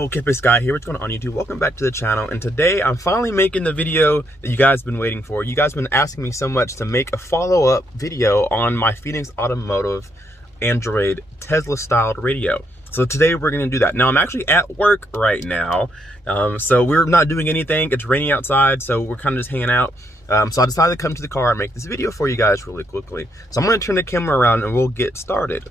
Yo, PX guy here. What's going on YouTube? Welcome back to the channel. And today I'm finally making the video that you guys have been waiting for. You guys have been asking me so much to make a follow-up video on my Phoenix Automotive Android Tesla styled radio. So today we're going to do that. Now I'm actually at work right now. So we're not doing anything. It's raining outside, so we're kind of just hanging out. So I decided to come to the car and make this video for you guys really quickly. So I'm going to turn the camera around and we'll get started.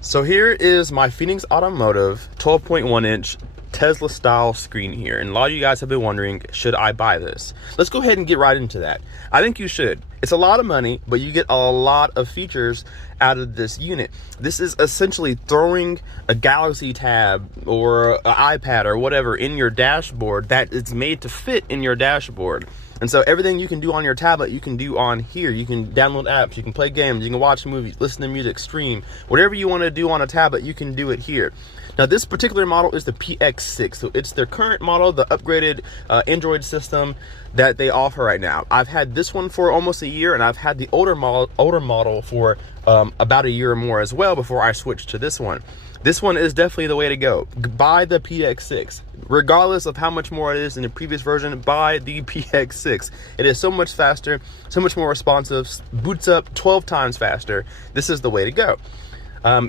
So here is my Phoenix Automotive 12.1 inch Tesla style screen here. And a lot of you guys have been wondering, should I buy this? Let's go ahead and get right into that. I think you should. It's a lot of money, but you get a lot of features out of this unit. This is essentially throwing a Galaxy Tab or an iPad or whatever in your dashboard that it's made to fit in your dashboard. And so everything you can do on your tablet, you can do on here. You can download apps, you can play games, you can watch movies, listen to music, stream. Whatever you want to do on a tablet, you can do it here. Now this particular model is the PX6, so it's their current model, the upgraded Android system that they offer right now. I've had this one for almost a year, and I've had the older model for about a year or more as well before I switched to this one. This one is definitely the way to go. Buy the PX6. Regardless of how much more it is in the previous version, buy the PX6. It is so much faster, so much more responsive, boots up 12 times faster. This is the way to go.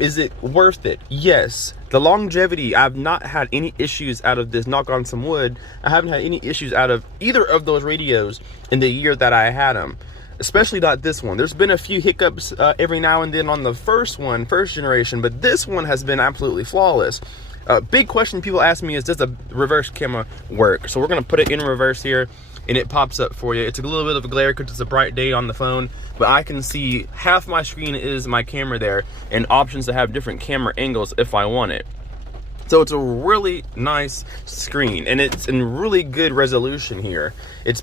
Is it worth it? Yes. The longevity, I've not had any issues out of this, knock on some wood. I haven't had any issues out of either of those radios in the year that I had them. Especially not this one. There's been a few hiccups every now and then on the first generation, but this one has been absolutely flawless. Big question people ask me is, does the reverse camera work? So we're gonna put it in reverse here and it pops up for you. It's a little bit of a glare because it's a bright day on the phone, but I can see half my screen is my camera there and options to have different camera angles if I want it. So it's a really nice screen and it's in really good resolution here. It's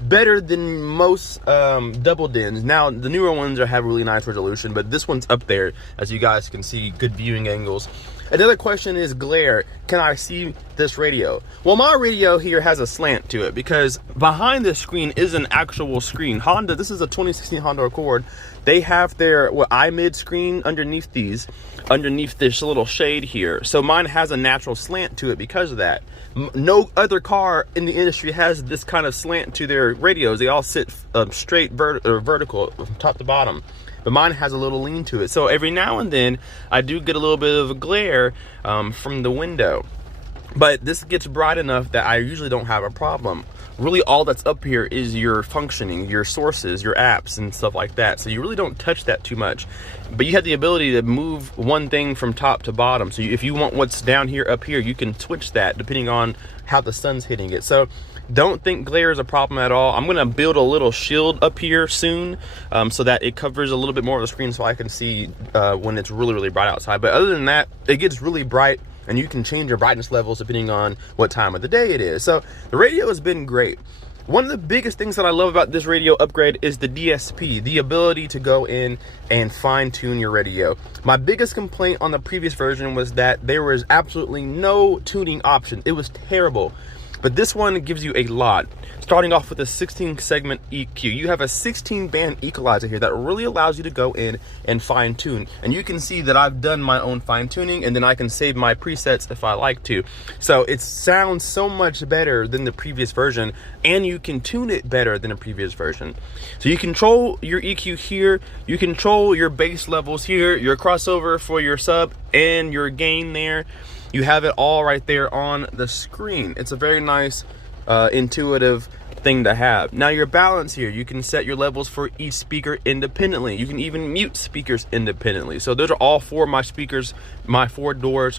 better than most double DINs. Now the newer ones have really nice resolution, but this one's up there, as you guys can see, good viewing angles. Another question is glare. Can I see this radio? Well, my radio here has a slant to it because behind this screen is an actual screen. Honda, this is a 2016 Honda Accord. They have their iMid screen underneath this little shade here. So mine has a natural slant to it because of that. No other car in the industry has this kind of slant to their radios. They all sit straight vertical from top to bottom. But mine has a little lean to it. So every now and then I do get a little bit of a glare from the window. But this gets bright enough that I usually don't have a problem. Really all that's up here is your functioning, your sources, your apps and stuff like that. So you really don't touch that too much. But you have the ability to move one thing from top to bottom. So if you want what's down here, up here, you can switch that depending on how the sun's hitting it. So don't think glare is a problem at all. I'm gonna build a little shield up here soon so that it covers a little bit more of the screen so I can see when it's really, really bright outside. But other than that, it gets really bright and you can change your brightness levels depending on what time of the day it is. So the radio has been great. One of the biggest things that I love about this radio upgrade is the DSP, the ability to go in and fine tune your radio. My biggest complaint on the previous version was that there was absolutely no tuning option. It was terrible. But this one gives you a lot. Starting off with a 16 segment EQ. You have a 16 band equalizer here that really allows you to go in and fine tune. And you can see that I've done my own fine tuning and then I can save my presets if I like to. So it sounds so much better than the previous version and you can tune it better than the previous version. So you control your EQ here, you control your bass levels here, your crossover for your sub and your gain there. You have it all right there on the screen. It's a very nice, intuitive thing to have. Now your balance here, you can set your levels for each speaker independently. You can even mute speakers independently. So those are all four of my speakers, my 4 doors.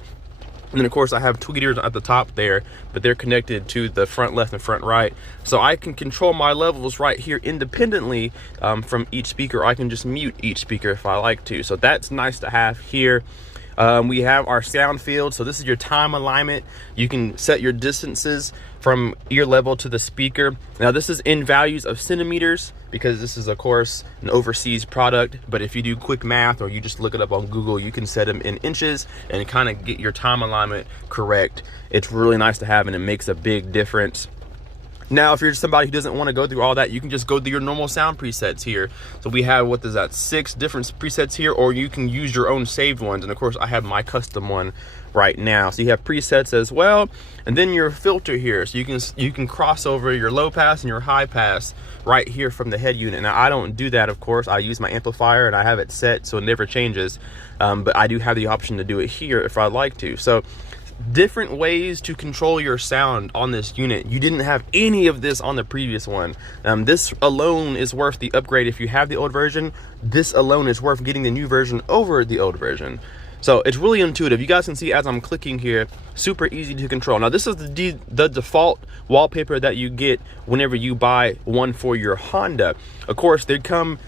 And then of course I have tweeters at the top there, but they're connected to the front left and front right. So I can control my levels right here independently from each speaker. I can just mute each speaker if I like to. So that's nice to have here. We have our sound field. So this is your time alignment. You can set your distances from ear level to the speaker. Now this is in values of centimeters because this is of course an overseas product, but if you do quick math or you just look it up on Google, you can set them in inches and kind of get your time alignment correct. It's really nice to have and it makes a big difference. Now, if you're somebody who doesn't want to go through all that, you can just go through your normal sound presets here. So we have, what is that, 6 different presets here, or you can use your own saved ones. And of course, I have my custom one right now. So you have presets as well, and then your filter here. So you can cross over your low pass and your high pass right here from the head unit. Now, I don't do that, of course. I use my amplifier and I have it set so it never changes. But I do have the option to do it here if I'd like to. So different ways to control your sound on this unit. You didn't have any of this on the previous one. This alone is worth the upgrade. If you have the old version, this alone is worth getting the new version over the old version. So it's really intuitive. You guys can see as I'm clicking here, super easy to control. Now this is the default wallpaper that you get whenever you buy one for your Honda. Of course, they come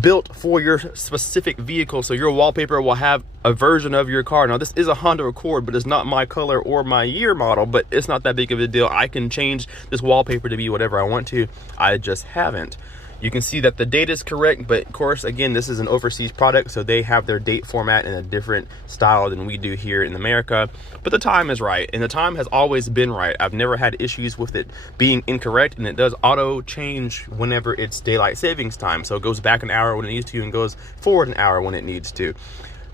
built for your specific vehicle, so your wallpaper will have a version of your car. Now this is a Honda Accord, but it's not my color or my year model, but it's not that big of a deal. I can change this wallpaper to be whatever I want to. I just haven't. You can see that the date is correct, but of course, again, this is an overseas product, so they have their date format in a different style than we do here in America. But the time is right, and the time has always been right. I've never had issues with it being incorrect, and it does auto change whenever it's daylight savings time. So it goes back an hour when it needs to and goes forward an hour when it needs to.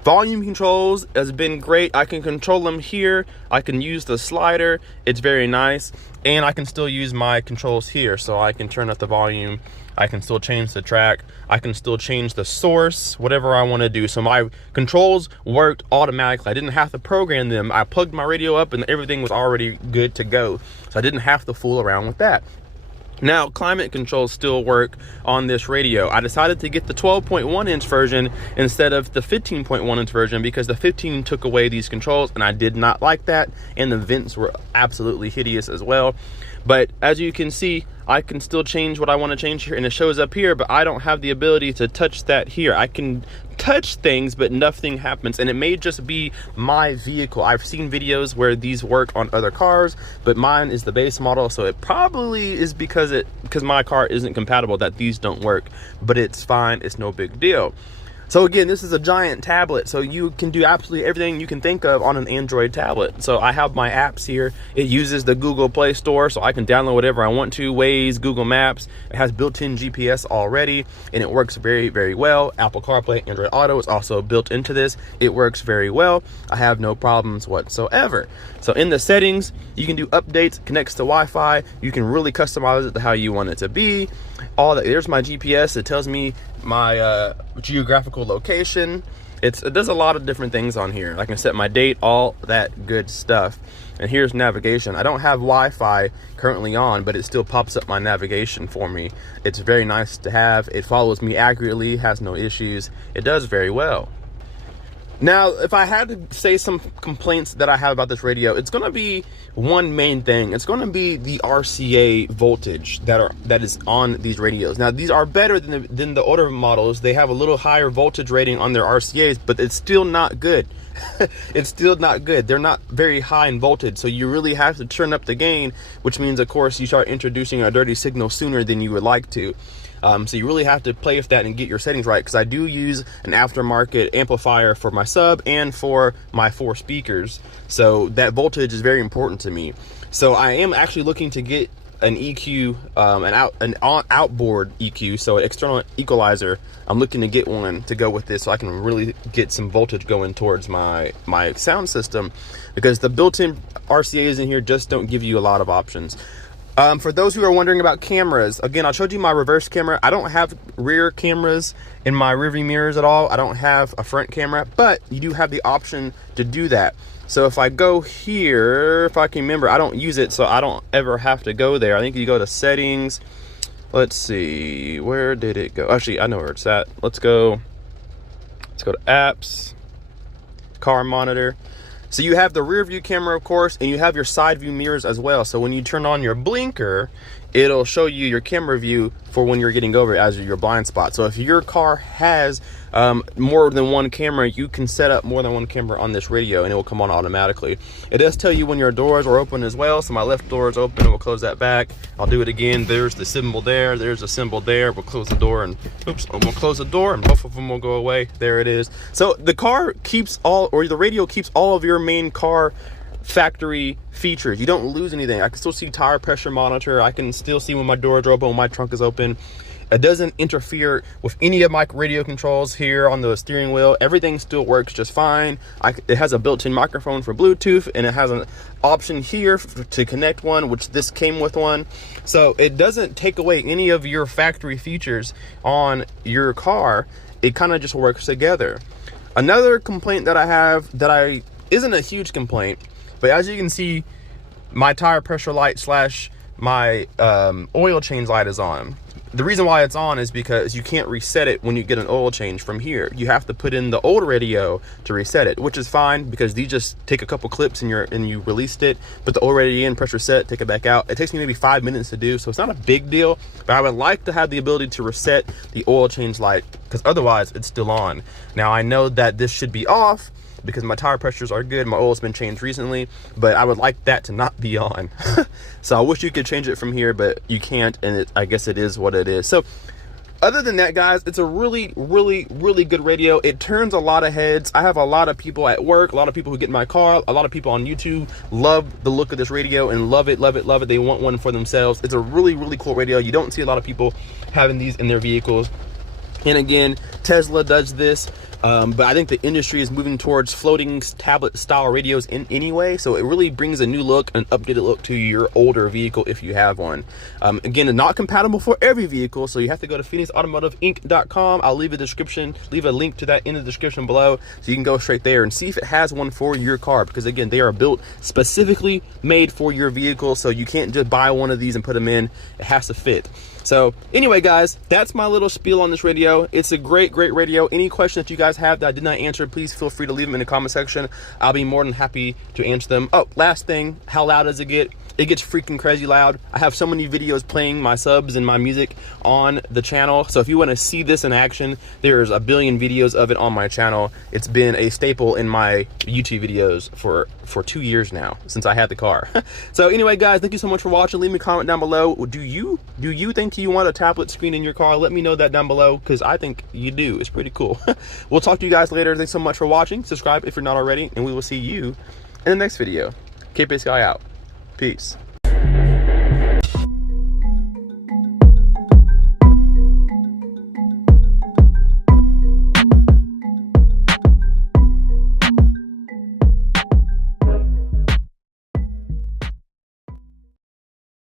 Volume controls has been great. I can control them here. I can use the slider. It's very nice. And I can still use my controls here. So I can turn up the volume. I can still change the track. I can still change the source, whatever I want to do. So my controls worked automatically. I didn't have to program them. I plugged my radio up and everything was already good to go. So I didn't have to fool around with that. Now, climate controls still work on this radio. I decided to get the 12.1 inch version instead of the 15.1 inch version because the 15 took away these controls and I did not like that, and the vents were absolutely hideous as well. But as you can see, I can still change what I want to change here, and it shows up here, but I don't have the ability to touch that here. I can touch things, but nothing happens, and it may just be my vehicle. I've seen videos where these work on other cars, but mine is the base model, so it probably is because my car isn't compatible that these don't work, but it's fine. It's no big deal. So again, this is a giant tablet, so you can do absolutely everything you can think of on an Android tablet. So I have my apps here. It uses the Google Play Store, so I can download whatever I want to, Waze, Google Maps. It has built-in GPS already, and it works very, very well. Apple CarPlay, Android Auto is also built into this. It works very well. I have no problems whatsoever. So in the settings, you can do updates, connects to Wi-Fi. You can really customize it to how you want it to be. All that. There's my GPS. It tells me my geographical location. It does a lot of different things on here. I can set my date, all that good stuff. And here's navigation. I don't have Wi-Fi currently on, but it still pops up my navigation for me. It's very nice to have. It follows me accurately, has no issues. It does very well. Now, if I had to say some complaints that I have about this radio, it's going to be one main thing. It's going to be the RCA voltage that is on these radios. Now, these are better than the older models. They have a little higher voltage rating on their RCAs, but it's still not good. It's still not good. They're not very high in voltage, so you really have to turn up the gain, which means, of course, you start introducing a dirty signal sooner than you would like to. So you really have to play with that and get your settings right, because I do use an aftermarket amplifier for my sub and for my 4 speakers. So that voltage is very important to me. So I am actually looking to get an EQ, an outboard EQ, so an external equalizer. I'm looking to get one to go with this so I can really get some voltage going towards my sound system, because the built-in RCAs in here just don't give you a lot of options. For those who are wondering about cameras, again, I showed you my reverse camera. I don't have rear cameras in my rearview mirrors at all. I don't have a front camera, but you do have the option to do that. So if I go here, if I can remember, I don't use it, so I don't ever have to go there. I think you go to settings. Let's see, where did it go? Actually, I know where it's at. Let's go to apps, car monitor. So you have the rear view camera, of course, and you have your side view mirrors as well. So when you turn on your blinker, it'll show you your camera view for when you're getting over as your blind spot. So if your car has more than one camera, you can set up more than one camera on this radio and it will come on automatically. It does tell you when your doors are open as well. So my left door is open, and we'll close that back. I'll do it again. There's the symbol there, there's the symbol there. We'll close the door and we'll close the door and both of them will go away. There it is. So the car keeps the radio keeps all of your main car factory features. You don't lose anything. I can still see tire pressure monitor. I can still see when my doors are open, when my trunk is open. It doesn't interfere with any of my radio controls here on the steering wheel. Everything still works just fine. It has a built-in microphone for Bluetooth, and it has an option here to connect one, which this came with one. So it doesn't take away any of your factory features on your car. It kind of just works together. Another complaint that I have isn't a huge complaint, but as you can see, my tire pressure light slash my oil change light is on. The reason why it's on is because you can't reset it when you get an oil change from here. You have to put in the old radio to reset it, which is fine because these just take a couple clips and you released it, put the old radio in, press reset, take it back out. It takes me maybe 5 minutes to do, so it's not a big deal, but I would like to have the ability to reset the oil change light because otherwise it's still on. Now I know that this should be off because my tire pressures are good, my oil's been changed recently, but I would like that to not be on. So I wish you could change it from here, but you can't, and I guess it is what it is. So other than that, guys, it's a really good radio. It turns a lot of heads. I have a lot of people at work, a lot of people who get in my car, a lot of people on YouTube love the look of this radio and love it. They want one for themselves. It's a really cool radio. You don't see a lot of people having these in their vehicles. And again, Tesla does this, but I think the industry is moving towards floating tablet style radios anyway, so it really brings a new look, an updated look to your older vehicle if you have one. Again, not compatible for every vehicle, so you have to go to PhoenixAutomotiveinc.com. I'll leave a link to that in the description below, so you can go straight there and see if it has one for your car, because again, they are built specifically made for your vehicle, so you can't just buy one of these and put them in. It has to fit. So anyway, guys, that's my little spiel on this radio. It's a great radio. Any questions that you guys have that I did not answer, please feel free to leave them in the comment section. I'll be more than happy to answer them. Oh, last thing, how loud does it get? It gets freaking crazy loud. I have so many videos playing my subs and my music on the channel. So if you want to see this in action, there's a billion videos of it on my channel. It's been a staple in my YouTube videos for 2 years now, since I had the car. So anyway, guys, thank you so much for watching. Leave me a comment down below. Do you think you want a tablet screen in your car? Let me know that down below, because I think you do. It's pretty cool. We'll talk to you guys later. Thanks so much for watching. Subscribe if you're not already, and we will see you in the next video. K-Pace Guy out. Peace.